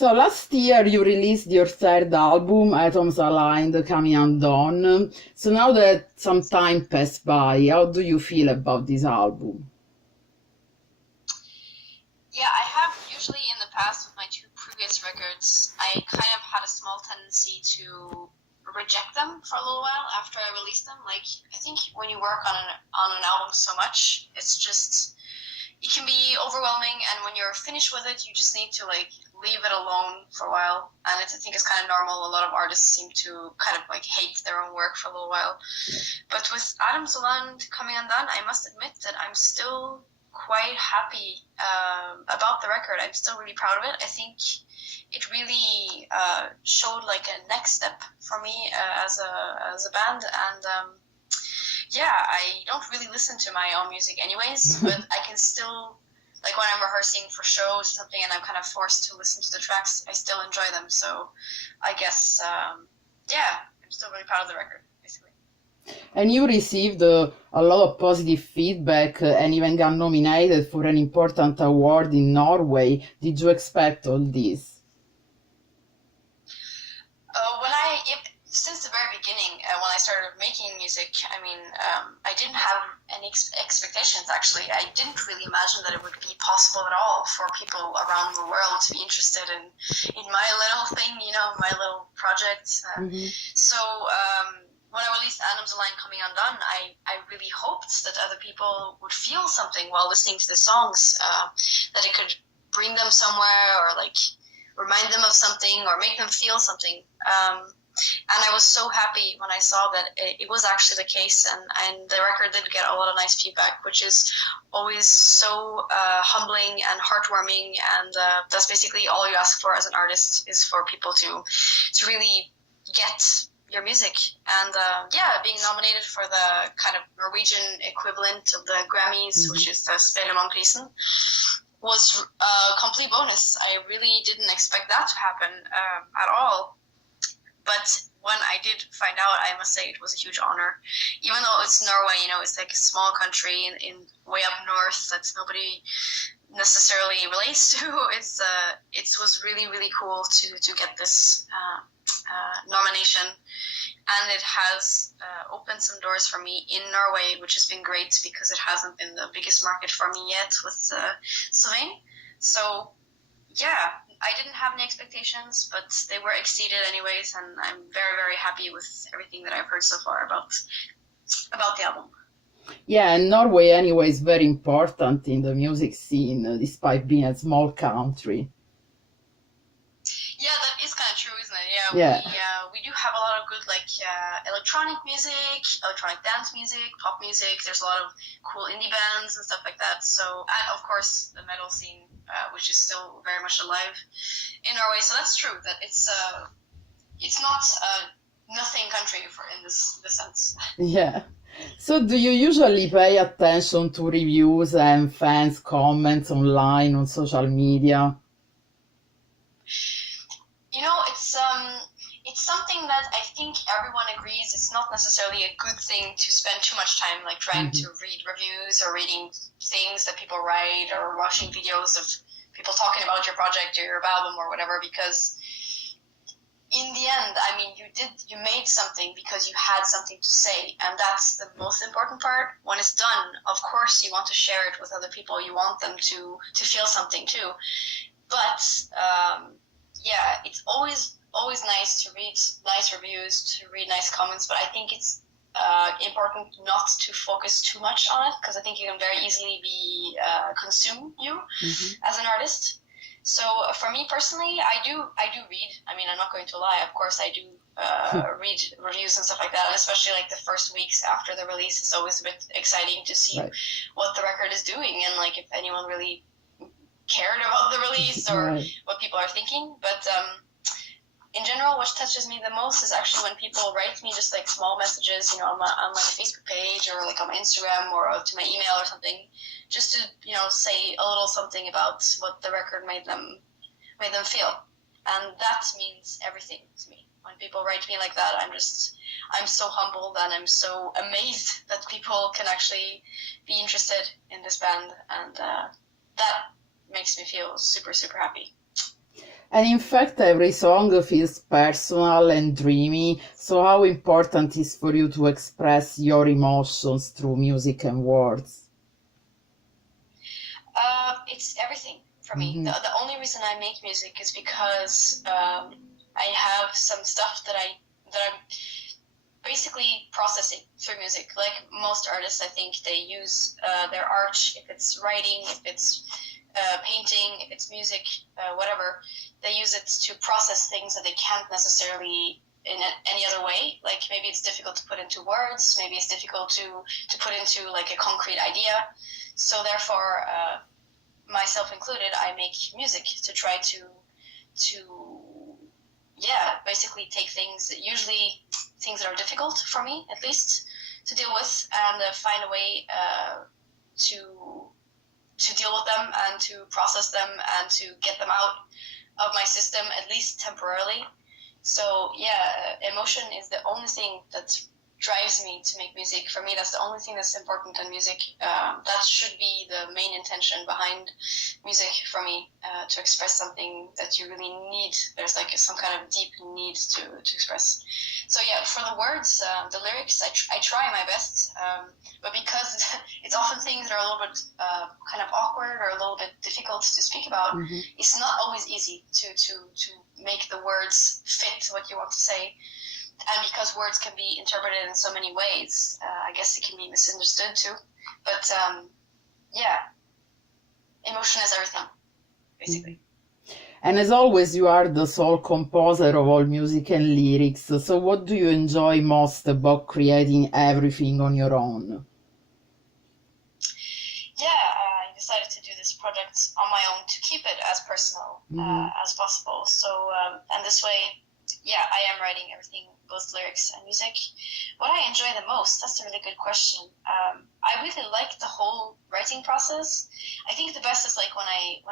So last year you released your third album, Atoms Aligned, Coming Undone. So now that some time passed by, how do you feel about this album? Yeah, I have usually in the past with my two previous records, I kind of had a small tendency to reject them for a little while after I released them. Like, I think when you work on an album so much, it's just, it can be overwhelming, and when you're finished with it, you just need to like leave it alone for a while. And I think it's kind of normal. A lot of artists seem to kind of like hate their own work for a little while. But with Atoms Aligned Coming Undone, I must admit that I'm still quite happy about the record. I'm still really proud of it. I think it really showed like a next step for me as a band, and yeah, I don't really listen to my own music anyways, but I can still, like when I'm rehearsing for shows or something and I'm kind of forced to listen to the tracks, I still enjoy them. So I guess yeah, I'm still really proud of the record. And you received a lot of positive feedback and even got nominated for an important award in Norway. Did you expect all this? Since the very beginning, when I started making music, I mean, I didn't have any expectations, actually. I didn't really imagine that it would be possible at all for people around the world to be interested in my little thing, you know, my little project. So when I released Atoms Aligned Coming Undone, I really hoped that other people would feel something while listening to the songs, that it could bring them somewhere or like remind them of something or make them feel something. And I was so happy when I saw that it was actually the case, and the record did get a lot of nice feedback, which is always so humbling and heartwarming, and that's basically all you ask for as an artist, is for people to really get your music. And yeah, being nominated for the kind of Norwegian equivalent of the Grammys, which is the Spellemannprisen, was a complete bonus. I really didn't expect that to happen at all. But when I did find out, I must say it was a huge honor. Even though it's Norway, you know, it's like a small country in way up north that nobody necessarily relates to. It was really, really cool to get this nomination. And it has opened some doors for me in Norway, which has been great because it hasn't been the biggest market for me yet with Sylvaine. So, yeah, I didn't have any expectations, but they were exceeded anyways, and I'm very, very happy with everything that I've heard so far about the album. Yeah, and Norway anyway is very important in the music scene, despite being a small country. Yeah, that is kind of true, isn't it? Yeah. We do have a lot of good like electronic music, electronic dance music, pop music. There's a lot of cool indie bands and stuff like that. So, and of course, the metal scene, which is still very much alive in Norway. So that's true that it's not a nothing country in this sense. Yeah. So do you usually pay attention to reviews and fans' comments online on social media? You know, it's something that I think everyone agrees it's not necessarily a good thing to spend too much time like trying to read reviews or reading things that people write or watching videos of people talking about your project or your album or whatever, because in the end, I mean, you made something because you had something to say, and that's the most important part. When it's done, of course you want to share it with other people. You want them to feel something too. But yeah, it's always nice to read nice reviews, to read nice comments, but I think it's important not to focus too much on it, because I think it can very easily be consume you as an artist. So for me personally, I do read. I mean, I'm not going to lie. Of course, I do read reviews and stuff like that. And especially like the first weeks after the release, it's always a bit exciting to see what the record is doing and like if anyone really cared about the release or what people are thinking. But in general, what touches me the most is actually when people write me just like small messages, you know, on my Facebook page or like on my Instagram or to my email or something, just to, you know, say a little something about what the record made them feel. And that means everything to me. When people write me like that, I'm so humbled and I'm so amazed that people can actually be interested in this band, and that makes me feel super, super happy. And in fact, every song feels personal and dreamy. So how important is for you to express your emotions through music and words? It's everything for me. The only reason I make music is because I have some stuff that I'm basically processing through music. Like most artists, I think they use their art, if it's writing, if it's painting, if it's music, whatever, they use it to process things that they can't necessarily in any other way. Like maybe it's difficult to put into words, maybe it's difficult to put into like a concrete idea. So therefore, myself included, I make music to try to basically take things, usually things that are difficult for me at least to deal with, and find a way to deal with them and to process them and to get them out of my system, at least temporarily. So emotion is the only thing that drives me to make music. For me, that's the only thing that's important in music. That should be the main intention behind music for me, to express something that you really need. There's like some kind of deep need to express. So for the words, the lyrics, I try my best, but because it's often things that are a little bit kind of awkward or a little bit difficult to speak about, it's not always easy to make the words fit what you want to say. And because words can be interpreted in so many ways, I guess it can be misunderstood too. But emotion is everything, basically. And as always, you are the sole composer of all music and lyrics. So what do you enjoy most about creating everything on your own? I decided to do this project on my own to keep it as personal as possible. So, and this way, I am writing everything, both lyrics and music. What I enjoy the most, that's a really good question. I really like the whole writing process. I think the best is like when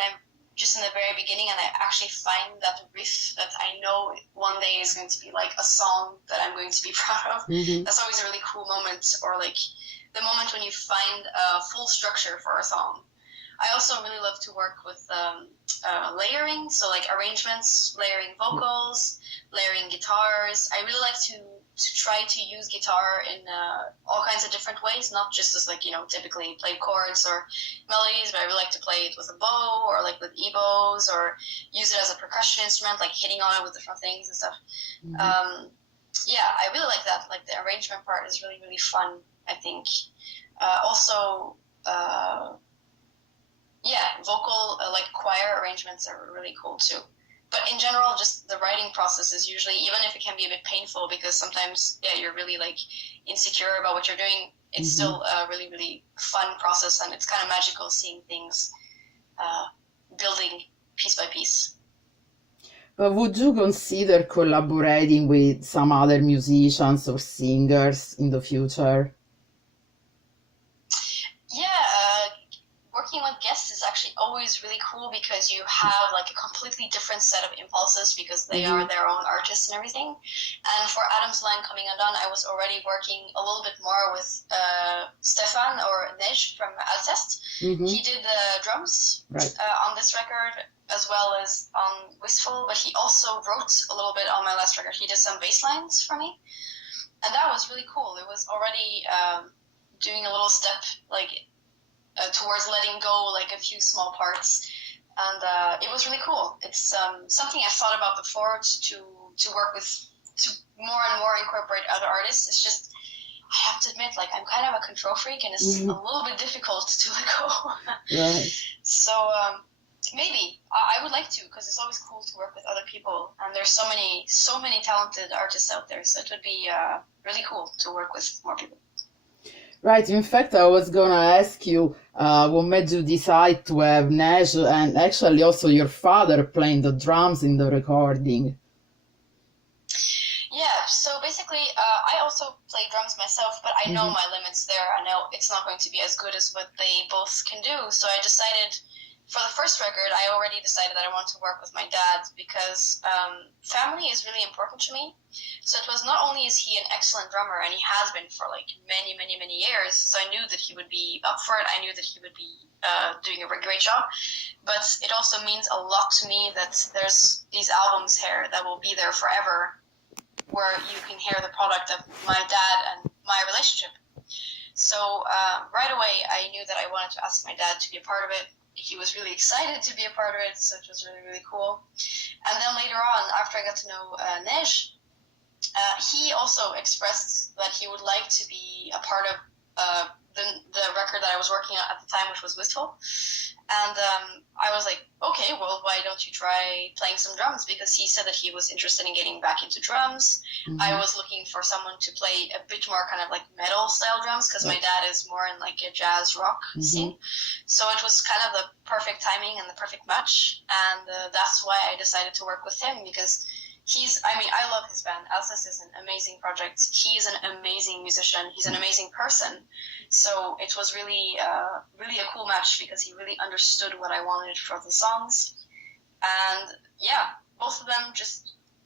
I'm just in the very beginning and I actually find that riff that I know one day is going to be like a song that I'm going to be proud of. That's always a really cool moment, or like the moment when you find a full structure for a song. I also really love to work with layering, so like arrangements, layering vocals, layering guitars. I really like to try to use guitar in all kinds of different ways, not just as like, typically played chords or melodies, but I really like to play it with a bow or like with e-bows, or use it as a percussion instrument, like hitting on it with different things and stuff. I really like that. Like the arrangement part is really, really fun, I think. Also, vocal, like choir arrangements are really cool too. But in general, just the writing process is usually, even if it can be a bit painful because sometimes, you're really like insecure about what you're doing, it's still a really, really fun process, and it's kind of magical seeing things building piece by piece. But would you consider collaborating with some other musicians or singers in the future? Working with guests is actually always really cool because you have like a completely different set of impulses because they are their own artists and everything. And for Adam's Line Coming Undone, I was already working a little bit more with Stefan or Nej from Alcest. He did the drums on this record as well as on Wistful, but he also wrote a little bit on my last record. He did some bass lines for me, and that was really cool. It was already doing a little step like towards letting go like a few small parts, and it was really cool. It's something I thought about before to work with, to more and more incorporate other artists. It's just, I have to admit, like I'm kind of a control freak, and it's a little bit difficult to let go. So maybe I would like to, because it's always cool to work with other people, and there's so many talented artists out there, so it would be really cool to work with more people. Right. In fact, I was going to ask you what made you decide to have Nej and actually also your father playing the drums in the recording. So basically, I also play drums myself, but I know my limits there. I know it's not going to be as good as what they both can do. So I decided for the first record, I already decided that I wanted to work with my dad because family is really important to me. So it was not only is he an excellent drummer, and he has been for like many, many, many years, so I knew that he would be up for it. I knew that he would be doing a great job. But it also means a lot to me that there's these albums here that will be there forever, where you can hear the product of my dad and my relationship. So right away, I knew that I wanted to ask my dad to be a part of it. He was really excited to be a part of it, so it was really, really cool. And then later on, after I got to know Nej, he also expressed that he would like to be a part of the record that I was working on at the time, which was Wistful. And I was like, okay, well, why don't you try playing some drums? Because he said that he was interested in getting back into drums. Mm-hmm. I was looking for someone to play a bit more kind of like metal style drums, because my dad is more in like a jazz rock scene. So it was kind of the perfect timing and the perfect match. And that's why I decided to work with him, because I love his band. Alsace is an amazing project. He's an amazing musician. He's an amazing person. So it was really, really a cool match, because he really understood what I wanted for the songs. And yeah, both of them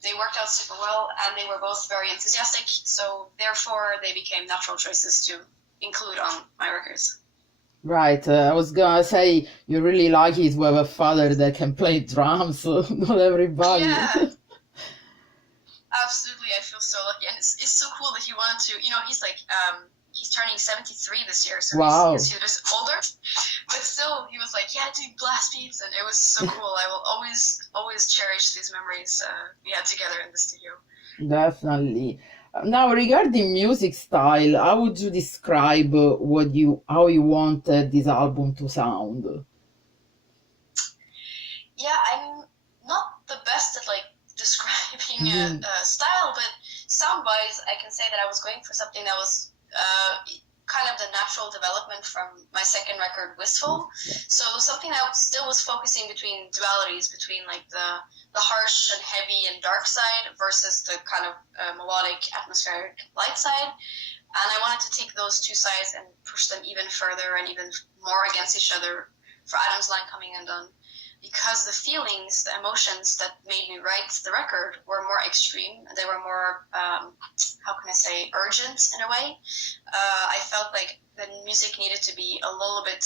they worked out super well, and they were both very enthusiastic. So therefore, they became natural choices to include on my records. Right, I was gonna say, you're really lucky to have a father that can play drums. Not everybody. Yeah. Absolutely, I feel so lucky, and it's so cool that he wanted to. He's like he's turning 73 this year, so wow. he's older, but still, he was like, yeah, doing blast beats, and it was so cool. I will always cherish these memories we had together in the studio. Definitely. Now, regarding music style, how would you describe how you wanted this album to sound? Yeah, I'm not the best at like describing a style, but sound-wise, I can say that I was going for something that was kind of the natural development from my second record, Wistful. Yeah. So something that still was focusing between dualities, between like the harsh and heavy and dark side versus the kind of melodic, atmospheric light side. And I wanted to take those two sides and push them even further and even more against each other for Adam's Line Coming Undone. Because the feelings, the emotions that made me write the record were more extreme. They were more, urgent in a way. I felt like the music needed to be a little bit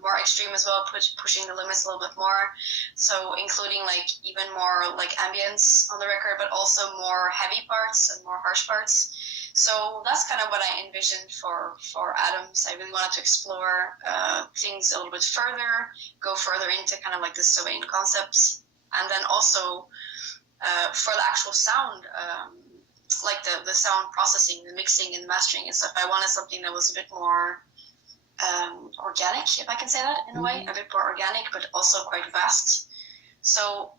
more extreme as well, pushing the limits a little bit more. So including like even more like ambience on the record, but also more heavy parts and more harsh parts. So that's kind of what I envisioned for Adams. I really wanted to explore things a little bit further, go further into kind of like the Sylvaine concepts, and then also for the actual sound, like the sound processing, the mixing and mastering and stuff, I wanted something that was a bit more organic, if I can say that in a way, a bit more organic, but also quite vast. So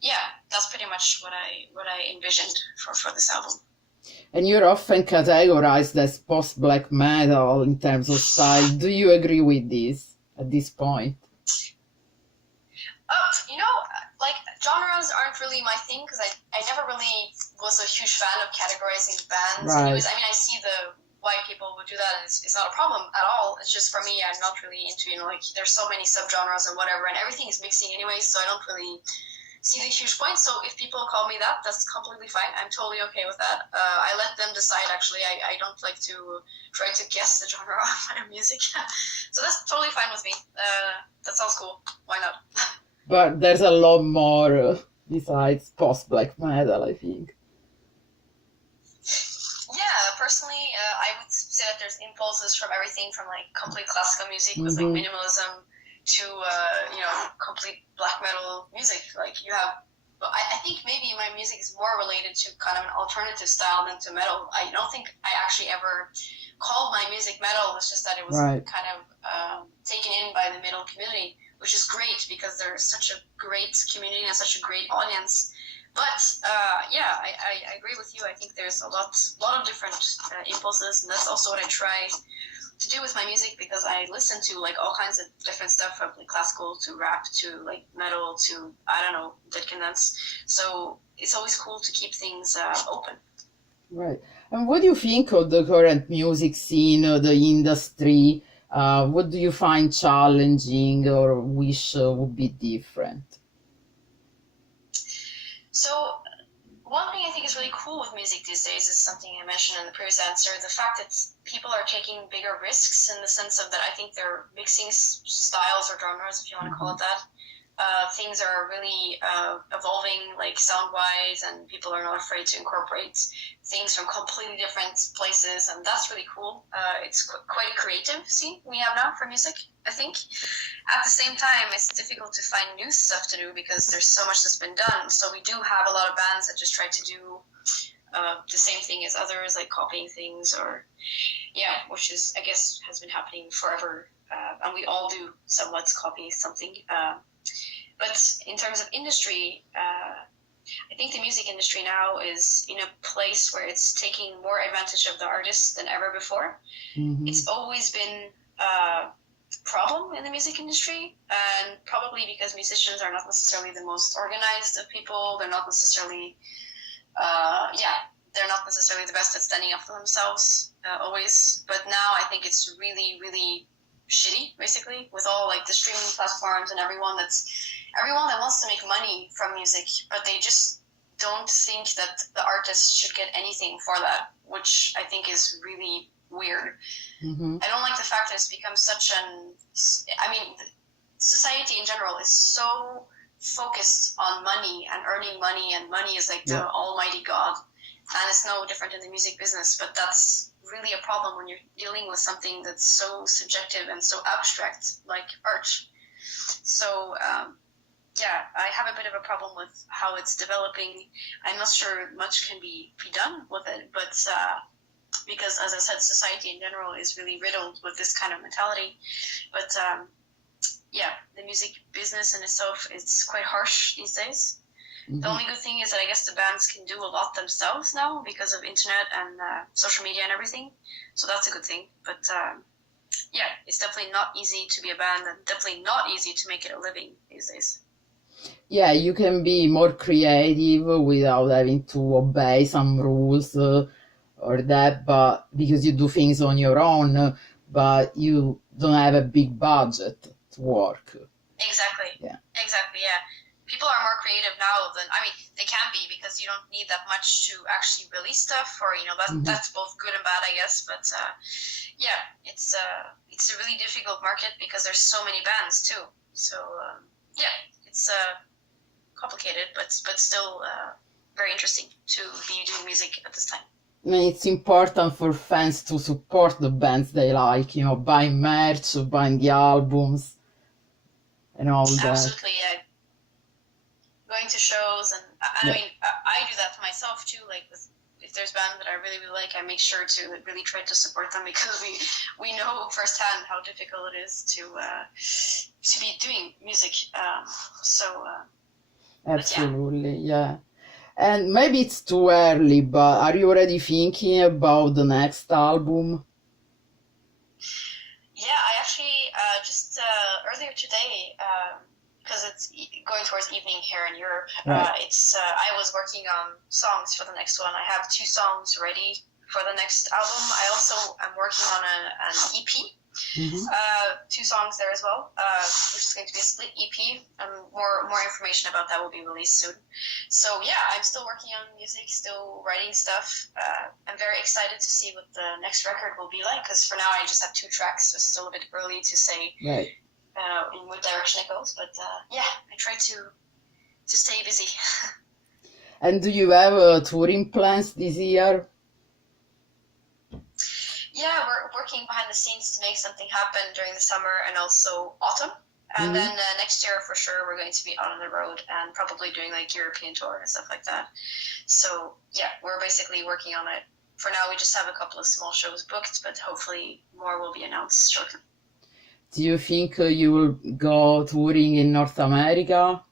yeah, that's pretty much what I envisioned for this album. And you're often categorized as post-black metal in terms of style. Do you agree with this at this point? Like genres aren't really my thing, because I never really was a huge fan of categorizing bands. Right. Anyways, I mean, I see why people would do that, and it's not a problem at all. It's just for me, I'm not really into, like there's so many subgenres and whatever, and everything is mixing anyways, so I don't really see the huge point. So if people call me that, that's completely fine. I'm totally okay with that. I let them decide, actually. I don't like to try to guess the genre of my music. So that's totally fine with me. That sounds cool. Why not? But there's a lot more besides post-black metal, I think. Yeah, personally, I would say that there's impulses from everything from like complete classical music with like minimalism to complete black metal music. Like you have, I think maybe my music is more related to kind of an alternative style than to metal. I don't think I actually ever called my music metal. It's just that it was kind of taken in by the metal community, which is great because there's such a great community and such a great audience. But I agree with you. I think there's a lot of different impulses, and that's also what I try to do with my music, because I listen to like all kinds of different stuff, from like classical to rap to like metal to Dead Can Dance. So it's always cool to keep things open. Right. And what do you think of the current music scene, the industry? What do you find challenging or wish would be different? So one thing I think is really cool with music these days is something I mentioned in the previous answer, the fact that people are taking bigger risks in the sense of that I think they're mixing styles or genres, if you want to call it that. Things are really evolving, like sound-wise, and people are not afraid to incorporate things from completely different places, and that's really cool. It's quite a creative scene we have now for music, I think. At the same time, it's difficult to find new stuff to do because there's so much that's been done. So we do have a lot of bands that just try to do the same thing as others, like copying things, or which is, I guess, has been happening forever, and we all do somewhat copy something. But in terms of industry, I think the music industry now is in a place where it's taking more advantage of the artists than ever before. Mm-hmm. It's always been a problem in the music industry, and probably because musicians are not necessarily the most organized of people. They're not necessarily, they're not necessarily the best at standing up for themselves always. But now I think it's really, really shitty, basically, with all like the streaming platforms and everyone that wants to make money from music, but they just don't think that the artists should get anything for that, which I think is really weird. Mm-hmm. I don't like the fact that it's become such society in general is so focused on money and earning money, and money is like the almighty god, and it's no different in the music business, but that's really a problem when you're dealing with something that's so subjective and so abstract like art. So I have a bit of a problem with how it's developing. I'm not sure much can be done with it, but because, as I said, society in general is really riddled with this kind of mentality. But the music business in itself is quite harsh these days. Mm-hmm. The only good thing is that I guess the bands can do a lot themselves now because of internet and social media and everything. So that's a good thing. But it's definitely not easy to be a band, and definitely not easy to make it a living these days. Yeah, you can be more creative without having to obey some rules or that, but because you do things on your own, but you don't have a big budget to work. Exactly. Yeah. People are more creative now than, they can be, because you don't need that much to actually release stuff, or, that's both good and bad, I guess. But, it's a really difficult market because there's so many bands too. So, it's complicated, but still very interesting to be doing music at this time. I mean, it's important for fans to support the bands they like, buying merch, buying the albums, and all that. Absolutely, yeah. Going to shows, and I do that myself too. Like, if there's bands that I really, really like, I make sure to really try to support them, because we know firsthand how difficult it is to be doing music. Absolutely, yeah. And maybe it's too early, but are you already thinking about the next album? Yeah, I actually just earlier today, because it's going towards evening here in Europe, right. I was working on songs for the next one. I have 2 songs ready for the next album. I also am working on an EP, 2 songs there as well, which is going to be a split EP, and more information about that will be released soon. So I'm still working on music, still writing stuff. I'm very excited to see what the next record will be like, because for now I just have 2 tracks, so it's still a bit early to say in what direction it goes. But I try to stay busy. And do you have touring plans this year? Yeah, we're working behind the scenes to make something happen during the summer and also autumn. And then next year, for sure, we're going to be out on the road and probably doing like European tour and stuff like that. So we're basically working on it. For now, we just have a couple of small shows booked, but hopefully more will be announced shortly. Do you think you will go touring in North America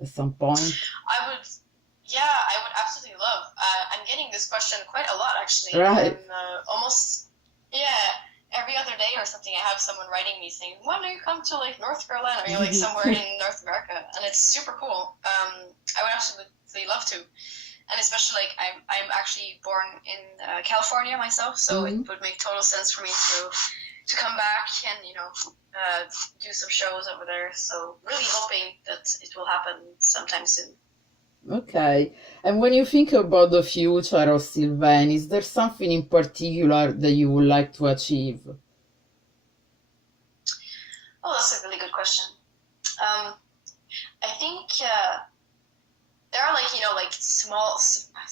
at some point? I would absolutely love. I'm getting this question quite a lot, actually. Right. Almost, every other day or something, I have someone writing me saying, when do you come to like North Carolina, or like somewhere in North America? And it's super cool. I would absolutely love to. And especially like I'm actually born in California myself, so it would make total sense for me to to come back and do some shows over there. So really hoping that it will happen sometime soon. Okay. And when you think about the future of Sylvaine, is there something in particular that you would like to achieve? Oh, that's a really good question. I think there are like small,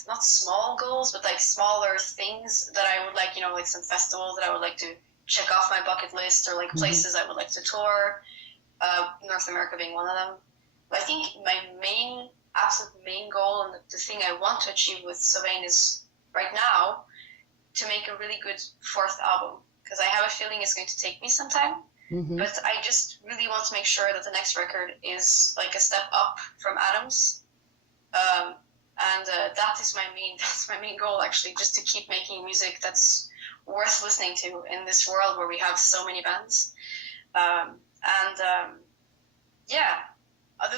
not small goals, but like smaller things that I would like, like some festivals that I would like to check off my bucket list, or like places I would like to tour, North America being one of them. But I think my absolute main goal and the thing I want to achieve with Sylvaine is right now to make a really good fourth album, because I have a feeling it's going to take me some time. But I just really want to make sure that the next record is like a step up from Adam's. That's my main goal, actually, just to keep making music that's worth listening to in this world where we have so many bands. Other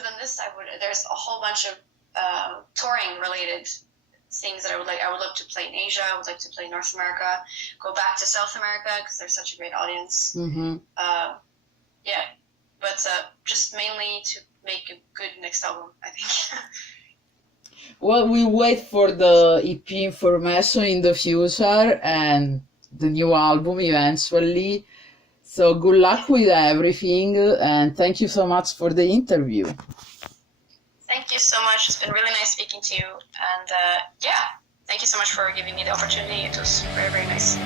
than this, there's a whole bunch of touring related things that I would like. I would love to play in Asia. I would like to play in North America, go back to South America because there's such a great audience. But just mainly to make a good next album, I think. Well, we wait for the EP information in the future and the new album eventually. So good luck with everything, and thank you so much for the interview. Thank you so much. It's been really nice speaking to you. And thank you so much for giving me the opportunity. It was very, very nice.